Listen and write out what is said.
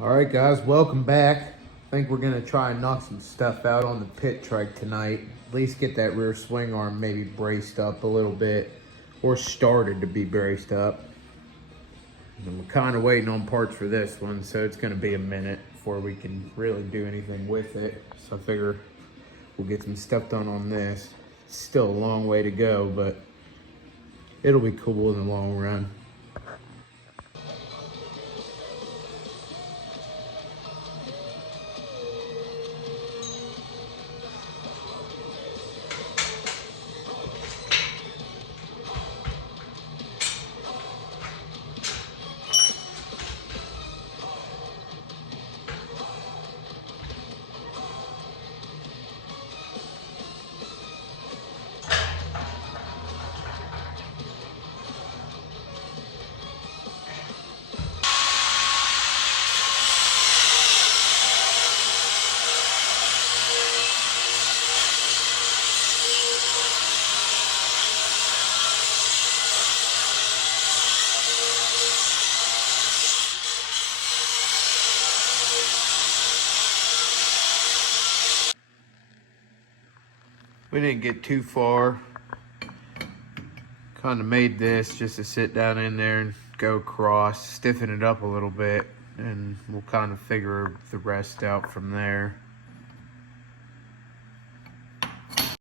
All right, guys, welcome back. I think we're gonna try and knock some stuff out on the pit trike tonight. At least get that rear swing arm maybe braced up a little bit, or started to be braced up. And we're kind of waiting on parts for this one, so it's gonna be a minute before we can really do anything with it. So I figure we'll get some stuff done on this. It's still a long way to go, but it'll be cool in the long run. We didn't get too far. Kind of made this just to sit down in there and go across, stiffen it up a little bit, and we'll kind of figure the rest out from there.